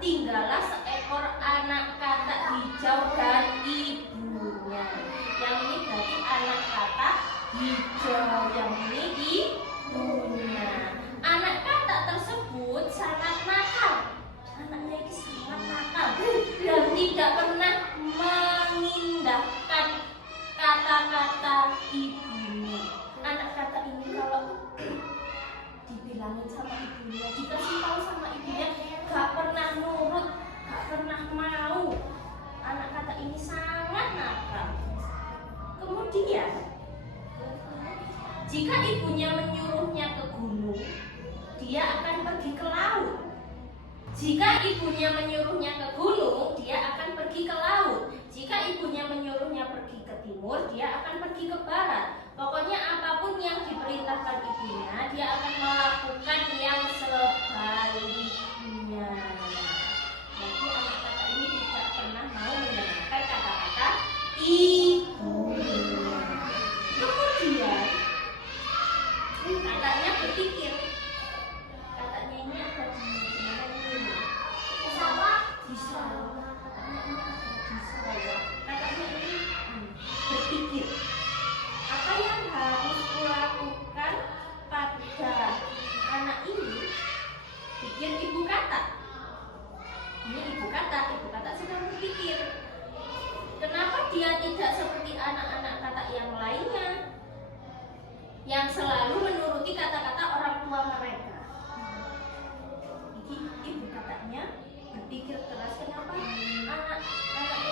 tertinggallah seekor anak katak hijau dan ibunya. Yang ini berarti anak katak hijau, yang ini ibunya. Anak katak tersebut sangat nakal. Anaknya ini sangat nakal dan tidak pernah mengindahkan kata-kata ibunya. Anak katak ini kalau dibilangin sama ibunya, dikasih tahu sama ibunya, gak pernah nurut, gak pernah mau. Anak katak ini sangat nakal. Kemudian jika ibunya menyuruhnya ke gunung, dia akan pergi ke laut. Jika ibunya menyuruhnya ke gunung, dia akan pergi ke laut. Jika ibunya menyuruhnya pergi ke timur, dia akan pergi ke barat. Pokoknya apapun yang diperintahkan ibunya, dia akan melakukan yang sebaliknya. Jadi anak katak ini tidak pernah mau mendengarkan kata-kata ibunya. Kemudian kataknya berpikir. Kataknya ini ada di mana ini? Pesawat di sawah. Kataknya ini berpikir, apa yang harus kulakukan pada anak ini? Pikir ibu katak. Ini ibu katak sedang berpikir, kenapa dia tidak seperti anak-anak katak yang lainnya yang selalu menuruti kata-kata orang tua mereka. Jadi ibu kataknya berpikir keras, kenapa anak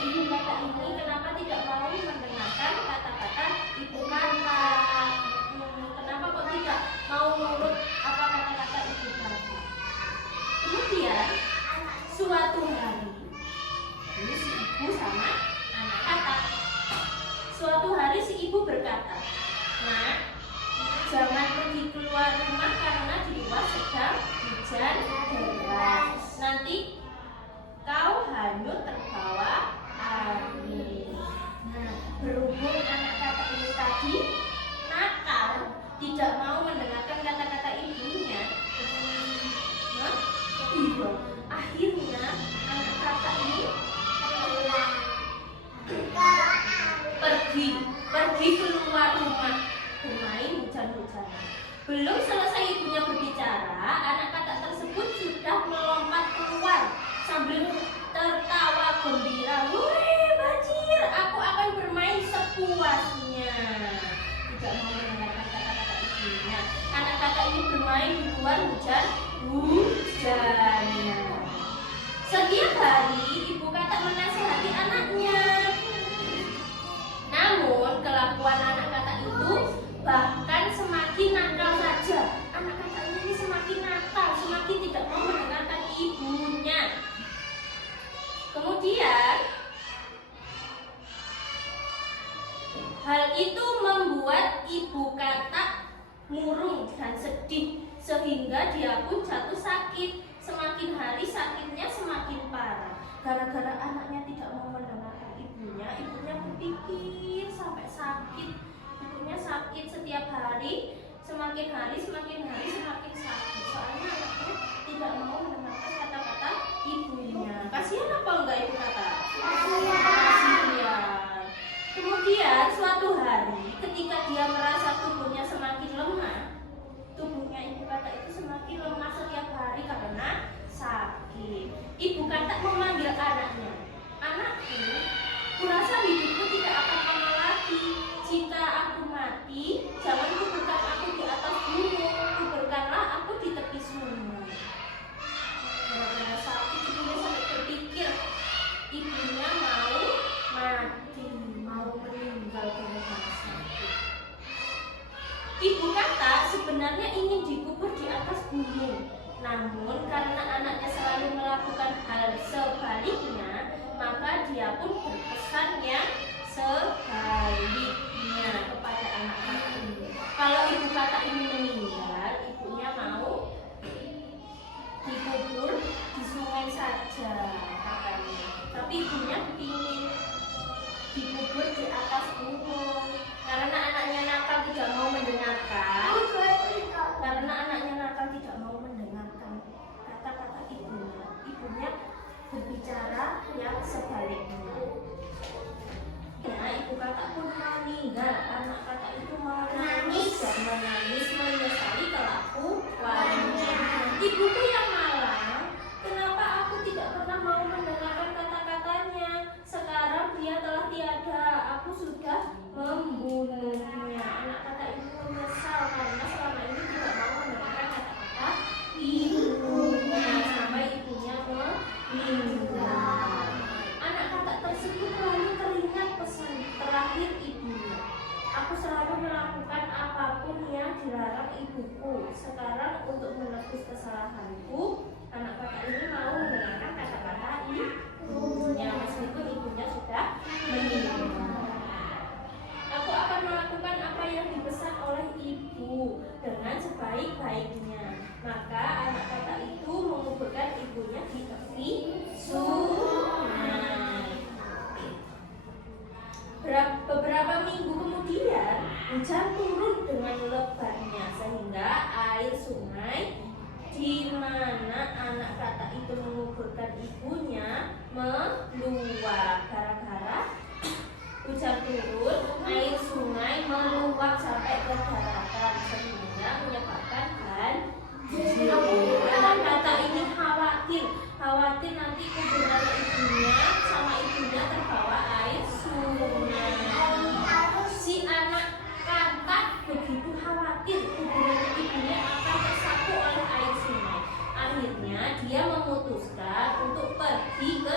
ibu katak ini kenapa tidak mau mendengarkan kata-kata ibu katak? Kenapa kok tidak mau nurut apa kata-kata ibu katak? Kemudian suatu hari, ini si ibu sama anak katak. Suatu hari si ibu berkata, "Nak, jangan pergi keluar rumah karena di luar sedang hujan deras. Nanti kau hanyut terbawa angin." Nah, berhubung anak katak ini tadi nakal, tidak mau mendengarkan kata-kata ibunya. Akhirnya anak katak ini pergi keluar rumah bermain hujan-hujanan. Belum selesai ibunya berbicara, anak katak tersebut sudah melompat keluar sambil tertawa gembira. "Wih, banjir, aku akan bermain sepuasnya." Tidak mau mendengarkan kata-kata ibunya. Anak katak ini bermain di luar hujannya. Setiap hari ibu katak menasihati anaknya. Namun kelakuan anak katak itu bahkan semakin nakal saja. Anak kataknya ini semakin nakal, semakin tidak mau mendengarkan ibunya. Kemudian hal itu membuat ibu katak murung dan sedih, sehingga dia pun jatuh sakit. Semakin hari sakitnya semakin parah. Gara-gara anaknya tidak mau mendengarkan ibunya berpikir sampai sakit. Ibunya sakit setiap hari, semakin hari semakin sakit. Soalnya anaknya tidak mau mendengarkan kata-kata ibunya. Kasihan apa enggak ibu kata? Kasihan. Kemudian suatu hari ketika dia merasa tubuhnya semakin lemah, tubuhnya ibu katak itu semakin lemah setiap hari karena sakit. Ibu katak memanggil anaknya. "Anakku, kurasa hidupku tidak akan lama lagi. Jika aku mati, jangan kuburkan aku di atas gunung, kuburkanlah aku di tepi sungai." Gara-gara sakit ibunya sampai berpikir ibunya mau mati, mau meninggal gara-gara sakit. Ibu katak sebenarnya ingin dikubur di atas gunung. Namun karena anaknya selalu melakukan hal sebaliknya, maka dia pun berpesan yang sebaliknya kepada anak katak ini. Kalau ibu katak ini meninggal, ibunya mau dikubur di sungai saja katanya. Tapi ibunya ingin dikubur di atas gunung. Karena anaknya nakal tidak mau mendengarkan. Karena anaknya nakal tidak mau mendengarkan kata-kata ibunya. Ibunya sudah membunuhnya. Anak kata itu menyesal karena selama ini tidak mau mendengarkan kata-kata ibunya sampai ibunya meninggal. Anak kata tersebut lalu teringat pesan terakhir ibunya. Aku selalu melakukan apapun yang dilarang ibuku. Sekarang untuk menebus kesalahanku, anak kata ini mau mendengarkan kata-kata ibunya meskipun ibunya sudah meninggal. Aku akan melakukan apa yang dipesan oleh ibu dengan sebaik-baiknya. Maka anak kata itu menguburkan ibunya di tepi sungai. Beberapa minggu kemudian hujan turun dengan lebatnya sehingga air sungai di mana anak kata itu menguburkan ibunya meluap. Gara-gara hujan turun, air sungai meluap sampai ke daratan sehingga menyebabkan banjir. Anak kata ini khawatir nanti kuburan ibunya sama ibunya terbawa air sungai. Si anak kata begitu khawatir kuburan ibunya akan tersapu oleh air sungai. Akhirnya dia memutuskan untuk pergi ke